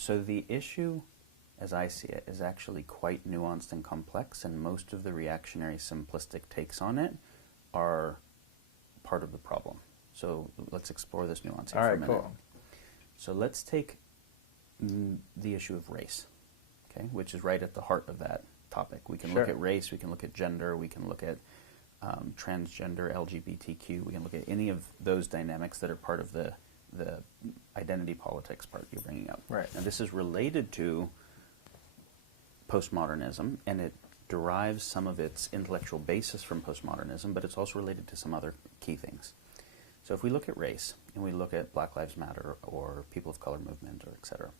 So the issue, as I see it, is actually quite nuanced and complex, and most of the reactionary simplistic takes on it are part of the problem. So let's explore this nuance here for a minute. Cool. So let's take the issue of race, okay, which is right at the heart of that topic. We can look at race, we can look at gender, we can look at transgender, LGBTQ, we can look at any of those dynamics that are part of the identity politics part you're bringing up. Right. And this is related to postmodernism, and it derives some of its intellectual basis from postmodernism, but it's also related to some other key things. So if we look at race, and we look at Black Lives Matter or People of Color movement, or et cetera,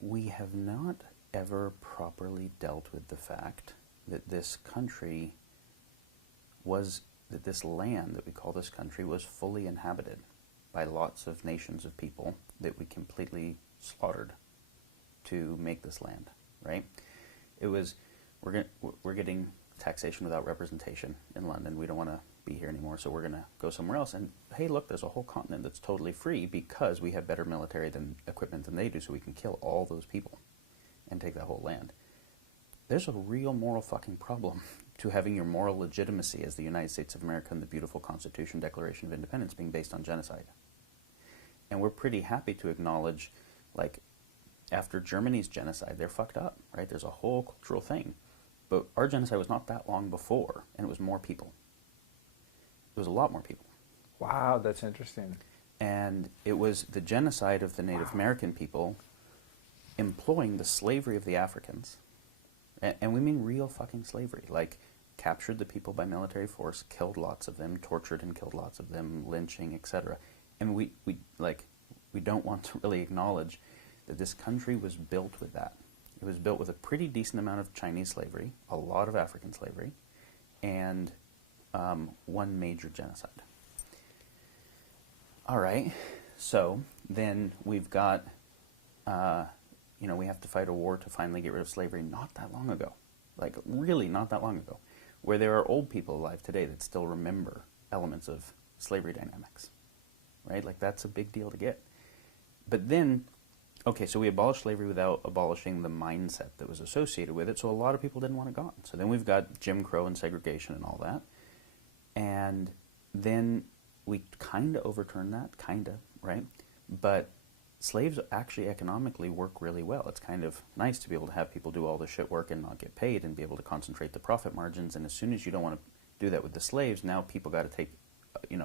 we have not ever properly dealt with the fact that this country was, that this land that we call this country was fully inhabited by lots of nations of people that we completely slaughtered to make this land, right? It was, we're getting taxation without representation in London. We don't want to be here anymore, so we're going to go somewhere else. And hey, look, there's a whole continent that's totally free because we have better military equipment than they do, so we can kill all those people and take that whole land. There's a real moral fucking problem to having your moral legitimacy as the United States of America and the beautiful Constitution, Declaration of Independence being based on genocide. And we're pretty happy to acknowledge, like, after Germany's genocide, they're fucked up, right? There's a whole cultural thing. But our genocide was not that long before, and it was more people. It was a lot more people. Wow, that's interesting. And it was the genocide of the Native American people employing the slavery of the Africans. And we mean real fucking slavery, like captured the people by military force, killed lots of them, tortured and killed lots of them, lynching, etc. And we don't want to really acknowledge that this country was built with that. It was built with a pretty decent amount of Chinese slavery, a lot of African slavery, and one major genocide. All right, so then we've got, we have to fight a war to finally get rid of slavery not that long ago, like really not that long ago, where there are old people alive today that still remember elements of slavery dynamics, right? Like that's a big deal to get. But then, okay, so we abolished slavery without abolishing the mindset that was associated with it, so a lot of people didn't want it gone. So then we've got Jim Crow and segregation and all that. And then we kind of overturned that, right? But slaves actually economically work really well. It's kind of nice to be able to have people do all the shit work and not get paid and be able to concentrate the profit margins. And as soon as you don't want to do that with the slaves, now people got to take,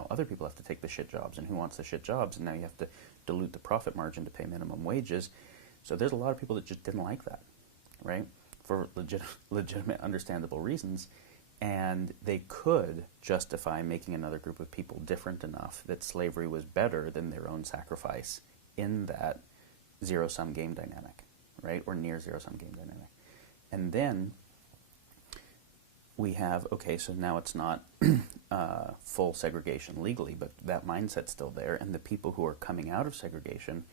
other people have to take the shit jobs. And who wants the shit jobs? And now you have to dilute the profit margin to pay minimum wages. So there's a lot of people that just didn't like that, right? For legitimate, understandable reasons. And they could justify making another group of people different enough that slavery was better than their own sacrifice in that zero-sum game dynamic, right? Or near zero-sum game dynamic. And then we have, okay, so now it's not full segregation legally, but that mindset's still there, and the people who are coming out of segregation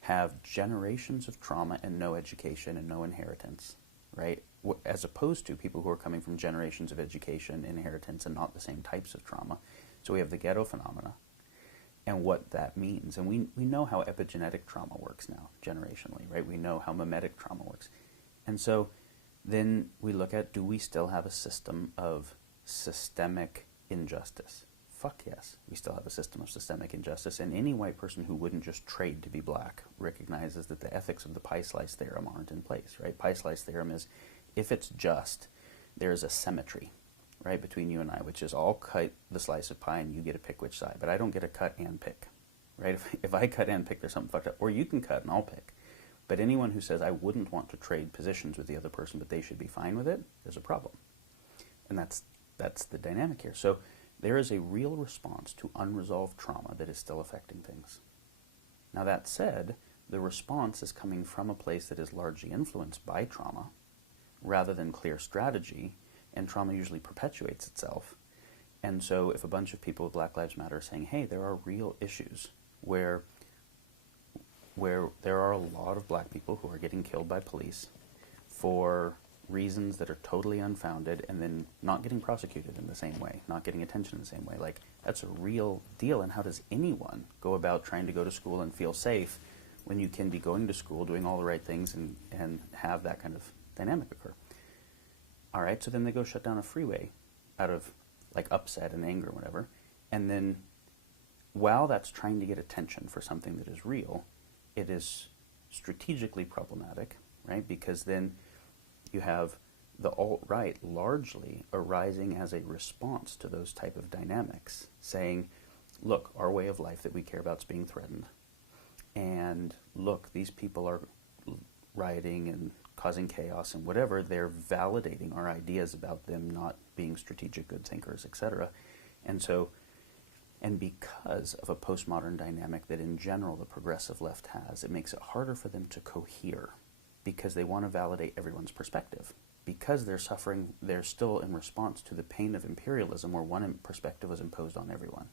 have generations of trauma and no education and no inheritance, right? As opposed to people who are coming from generations of education, inheritance, and not the same types of trauma. So we have the ghetto phenomena and what that means. And we know how epigenetic trauma works now, generationally, right? We know how mimetic trauma works. And so then we look at, do we still have a system of systemic injustice? Fuck yes, we still have a system of systemic injustice. And any white person who wouldn't just trade to be black recognizes that the ethics of the pie slice theorem aren't in place, right? Pie slice theorem is, if it's just, there is a symmetry, right, between you and I, which is I'll cut the slice of pie and you get to pick which side, but I don't get to cut and pick, right? If I cut and pick, there's something fucked up. Or you can cut and I'll pick. But anyone who says I wouldn't want to trade positions with the other person, but they should be fine with it, there's a problem. And that's the dynamic here. So there is a real response to unresolved trauma that is still affecting things. Now that said, the response is coming from a place that is largely influenced by trauma, rather than clear strategy, and trauma usually perpetuates itself. And so if a bunch of people with Black Lives Matter are saying, hey, there are real issues where there are a lot of black people who are getting killed by police for reasons that are totally unfounded and then not getting prosecuted in the same way, not getting attention in the same way. Like, that's a real deal. And how does anyone go about trying to go to school and feel safe when you can be going to school, doing all the right things, and have that kind of dynamic occur? All right, so then they go shut down a freeway out of, like, upset and anger or whatever. And then while that's trying to get attention for something that is real, it is strategically problematic, right? Because then you have the alt-right largely arising as a response to those type of dynamics, saying, look, our way of life that we care about is being threatened. And look, these people are rioting and causing chaos and whatever. They're validating our ideas about them not being strategic good thinkers, etc. And because of a postmodern dynamic that in general the progressive left has, it makes it harder for them to cohere, because they want to validate everyone's perspective. Because they're suffering, they're still in response to the pain of imperialism, where one perspective was imposed on everyone.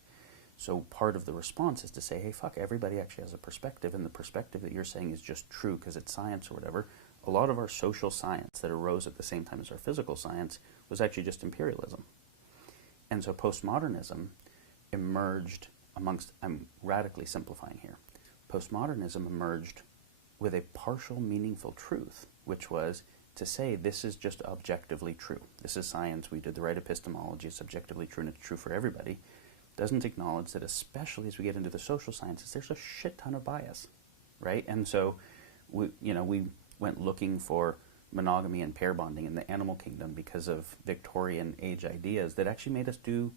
So part of the response is to say, hey, fuck, everybody actually has a perspective, and the perspective that you're saying is just true because it's science or whatever. A lot of our social science that arose at the same time as our physical science was actually just imperialism. And so postmodernism emerged amongst, I'm radically simplifying here, postmodernism emerged with a partial meaningful truth, which was to say this is just objectively true. This is science, we did the right epistemology, it's objectively true and it's true for everybody. Doesn't acknowledge that, especially as we get into the social sciences, there's a shit ton of bias, right? And so we went looking for monogamy and pair bonding in the animal kingdom because of Victorian age ideas that actually made us do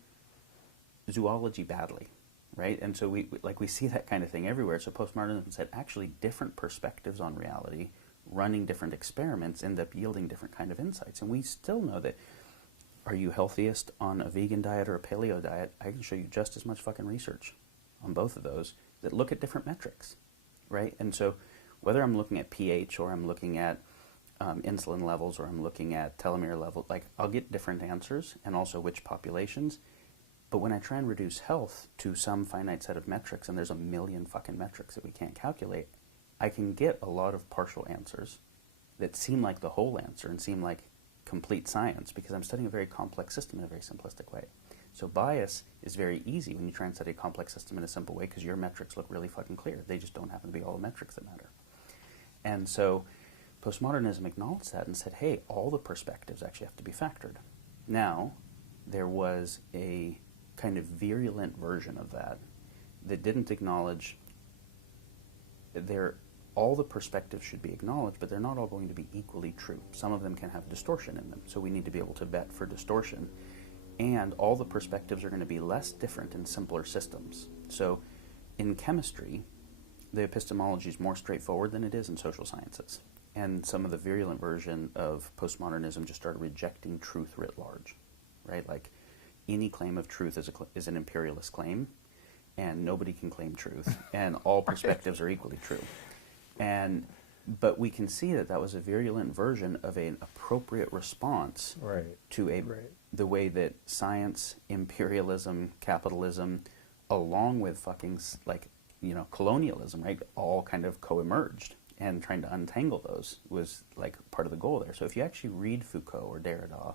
zoology badly, right? And so we see that kind of thing everywhere. So postmodernism said actually different perspectives on reality, running different experiments, end up yielding different kind of insights. And we still know that, are you healthiest on a vegan diet or a paleo diet? I can show you just as much fucking research on both of those that look at different metrics, right? And so whether I'm looking at pH or I'm looking at insulin levels or I'm looking at telomere level, like, I'll get different answers, and also which populations. But when I try and reduce health to some finite set of metrics, and there's a million fucking metrics that we can't calculate, I can get a lot of partial answers that seem like the whole answer and seem like complete science, because I'm studying a very complex system in a very simplistic way. So bias is very easy when you try and study a complex system in a simple way, because your metrics look really fucking clear. They just don't happen to be all the metrics that matter. And so postmodernism acknowledged that and said, hey, all the perspectives actually have to be factored. Now, there was a kind of virulent version of that didn't acknowledge all the perspectives should be acknowledged, but they're not all going to be equally true. Some of them can have distortion in them, so we need to be able to vet for distortion. And all the perspectives are going to be less different in simpler systems. So in chemistry, the epistemology is more straightforward than it is in social sciences. And some of the virulent version of postmodernism just started rejecting truth writ large, right? Like, any claim of truth is an imperialist claim, and nobody can claim truth, and all perspectives are equally true. But we can see that was a virulent version of an appropriate response to the way that science, imperialism, capitalism, along with fucking colonialism, right, all kind of co-emerged, and trying to untangle those was like part of the goal there. So if you actually read Foucault or Derrida,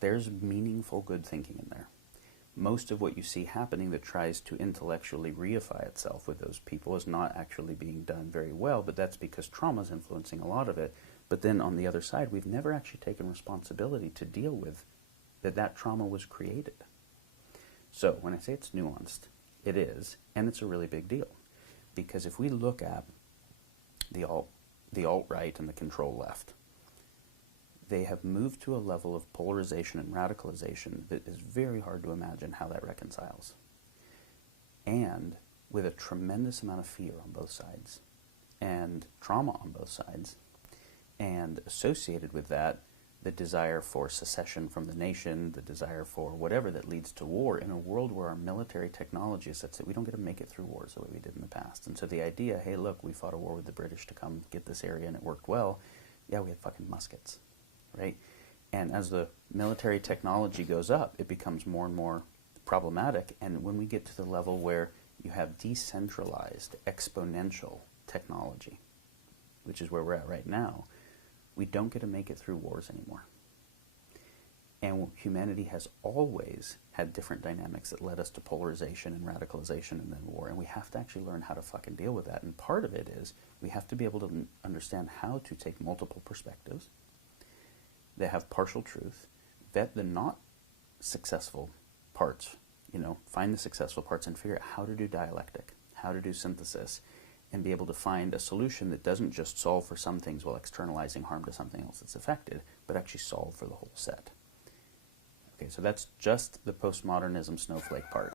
there's meaningful good thinking in there. Most of what you see happening that tries to intellectually reify itself with those people is not actually being done very well, but that's because trauma is influencing a lot of it. But then on the other side, we've never actually taken responsibility to deal with that trauma was created. So when I say it's nuanced, it is, and it's a really big deal. Because if we look at the alt-right and the control left, they have moved to a level of polarization and radicalization that is very hard to imagine how that reconciles. And with a tremendous amount of fear on both sides, and trauma on both sides, and associated with that, the desire for secession from the nation, the desire for whatever that leads to war, in a world where our military technology is such that we don't get to make it through wars the way we did in the past. And so the idea, hey, look, we fought a war with the British to come get this area and it worked well, yeah, we had fucking muskets. Right? And as the military technology goes up, it becomes more and more problematic. And when we get to the level where you have decentralized, exponential technology, which is where we're at right now, we don't get to make it through wars anymore. And humanity has always had different dynamics that led us to polarization and radicalization and then war. And we have to actually learn how to fucking deal with that. And part of it is we have to be able to understand how to take multiple perspectives that have partial truth, vet the not successful parts, find the successful parts and figure out how to do dialectic, how to do synthesis, and be able to find a solution that doesn't just solve for some things while externalizing harm to something else that's affected, but actually solve for the whole set. Okay, so that's just the postmodernism snowflake part.